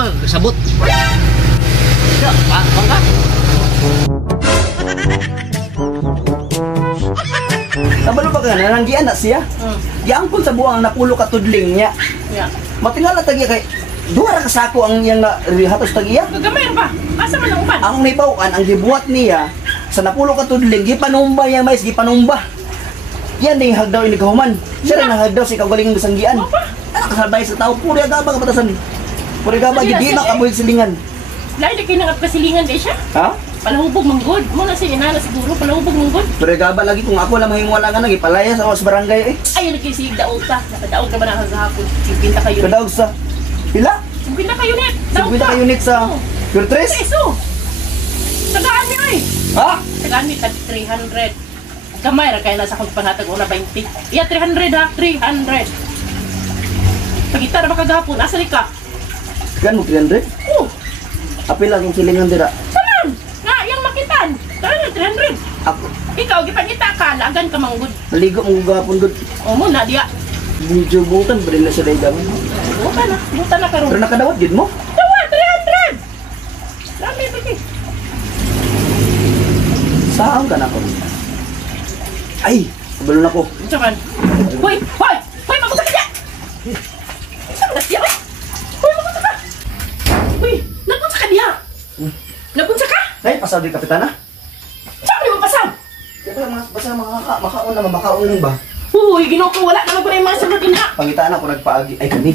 man sabot. Ya, bangka. Kabalo ba ka na nanggian na siya? Giangkon sa buang napulo ka tudling niya. Ya. Matingala tagi kay duha ra ka sako ang iyang hatos tagiya. Gagamay pa. Asa man ang uban? Ang nibaw-an ang gibuhat niya sa napulo ka tudling gipanumba yang mais gipanumba. Yan ding hagdaw ini kahuman. Siya rin hagdaw si kagaling bisanggian. Kasabay sa tao puri agaba ka batasan. Puri agaba gidi na kamoy silingan. Lain di kinangap kasilingan kay siya. Ha? Palahubog manggod. Mo na si inana siguro palahubog manggod. Puri agaba lagi kung ako lang mahimuwala ka na gipalaya sa barangay eh. Ay nagkisig daog ta. Nakadaog na ba na kagahapon? 50 kayo. Kadaog sa pila? 50 kayo net. 50 ka unit sa Pure Tres? Peso. Tagaan niyo eh. Ha? Tagaan niyo tag 300. Gamay ra kay nasa akong panhatag una 20. Iya 300 ha, 300. Pagita ra ba kagahapon? Asa ni ka? Gan mo 300? Oh, Apil lang yung silingan dira. saman. Nga yang makitan. Tayo 300. Ako, Ikaw gipangita ka, lagan ka manggod. maligo mong gugapon gud. O mo na diya. Medyo butan pa rin na sila idaman. Buta na karon. Pero nakadawat gid mo? Tawa 300. Dami pati. Saan ka na ko? Ay, kabalo na ko. Saman. Hoy, hoy. Hoy, magunta ka diya. Saman diya. Hoy, magunta ka. Hoy, nagunta ka diya. Nagunta ka? Ay, pasaw di kapitana. Sabi mo pasaw. Kaya basta makaon na makaon lang ba? Uy, ginoo ko wala naman ko na yung mga sagot na. Pangitaan ako nagpaagi. Ay, kani.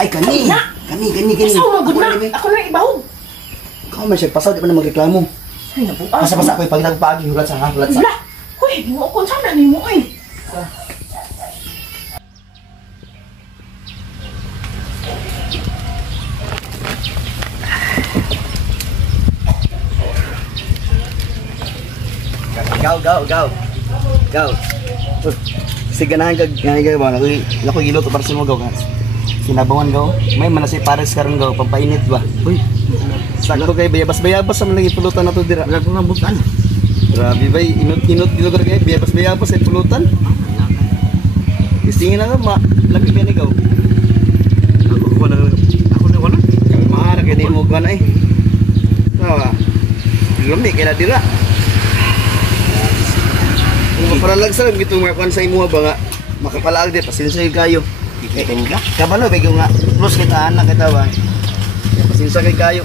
Ay, kani. Na. Kani. Pasaw magud na. Ako na ibahog. Ikaw man siya, pasaw di pa na magreklamo. Ay, nabuang. Basta ako ipagitag paagi, hulat sa ha, hulat sa. Wala. Hoy, ginoo ko sana ni mo eh. Gaw. Sige ganahan kag ba nako giluto para sa mo gaw ka. Sinabangan gaw. May manasay pares karon gaw pampainit ba. Uy. Sakto kay bayabas sa mga ipulutan na to dira. Wala ko nga bukan. Grabe bay inot dilo kay bayabas ay pulutan. Isingin na ma lami ka ni gaw. Ako na wala. Mara kay di mo gan ay. Tawa. Lumi kay na dira. Kung mapalalag sa lang gitong mga sa imuha ba nga makapalaag di pasensya kayo. Ikitin ka. Kabalo bigyo nga plus kita anak kita ba. Pasensya kay kayo.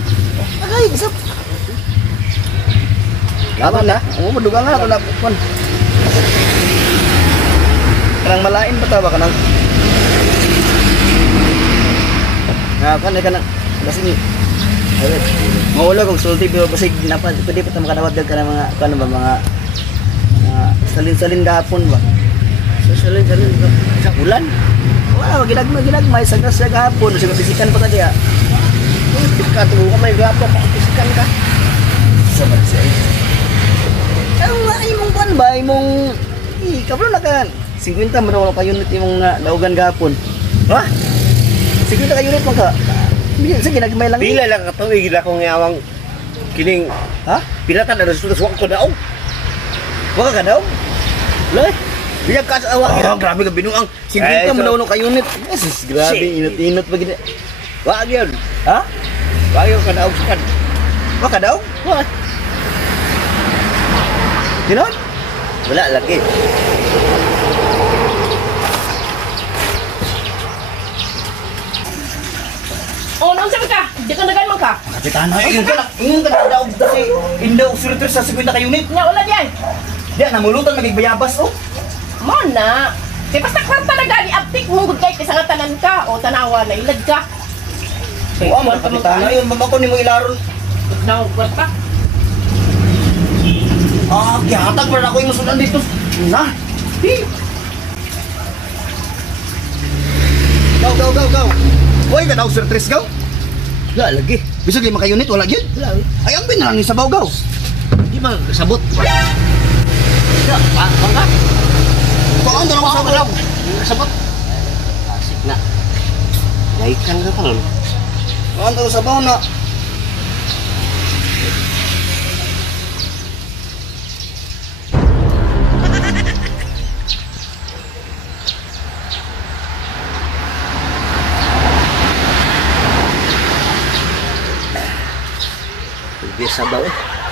Agay isap. Laban na. Oo maduga nga ako na kon. Kanang malain pa tawa kanang. Kanang kasi ni ayun. Maulo kung sulti pero basig pwede pa ta makadawat ka ng mga kano ba mga salin-salin gahapon ba? Salin sa ulan. Wala, ginagmay sa gas sa gahapon. Sige, pisikan pa ka diya. Katubo ka may gahapon, pisikan ka. Sabat siya eh. Ay mong pan ba? Ay mong... Kabalo na ka. 50 mo na kayo unit yung naugan gahapon. Ha? 50 ka unit mo ka. Sige, ginagmay lang. Pila lang katuig gila kong ngawang kining Ha? pilatan na resulta sa ko daw. Wala ka daw? Wala. Biyag ka sa awa. Oh, grabe ka binuang. 50 mo na ka unit. Jesus, grabe. Shit. Inot pa gina. Wag yun. Ha? Wag yun ka daw sukan. Wala ka daw? What? Ginon? Wala lagi. O, nang sabi ka? Di ka naganman ka? Kapitan, ingon ka na daw kasi indaw suritor sa 50 ka unit. Nga, wala diyan. Diyan, namulutan magigbayabas oh. Mo na. Kaya basta kwarta na gani, aptik mo gud kay sa tanan ka o tanawa na ilad ka. Oo, mga kapitan, ayun, mamako ni mo ilaron. Now, kwarta. Kihatag pa na ako yung musulan dito. Na. Gaw. Hoy, ka daw suritor gaw. Wala lagi. Bisag lima ka unit, wala yun. Wala. Ay, ang binalang ni Sabaw gaw. Di man sabot. Ya, bangka. Paano na ako sa Sabaw? Sabot. Asik na. Naikan ka pa. Paano na Sabaw na? Bisa ba eh?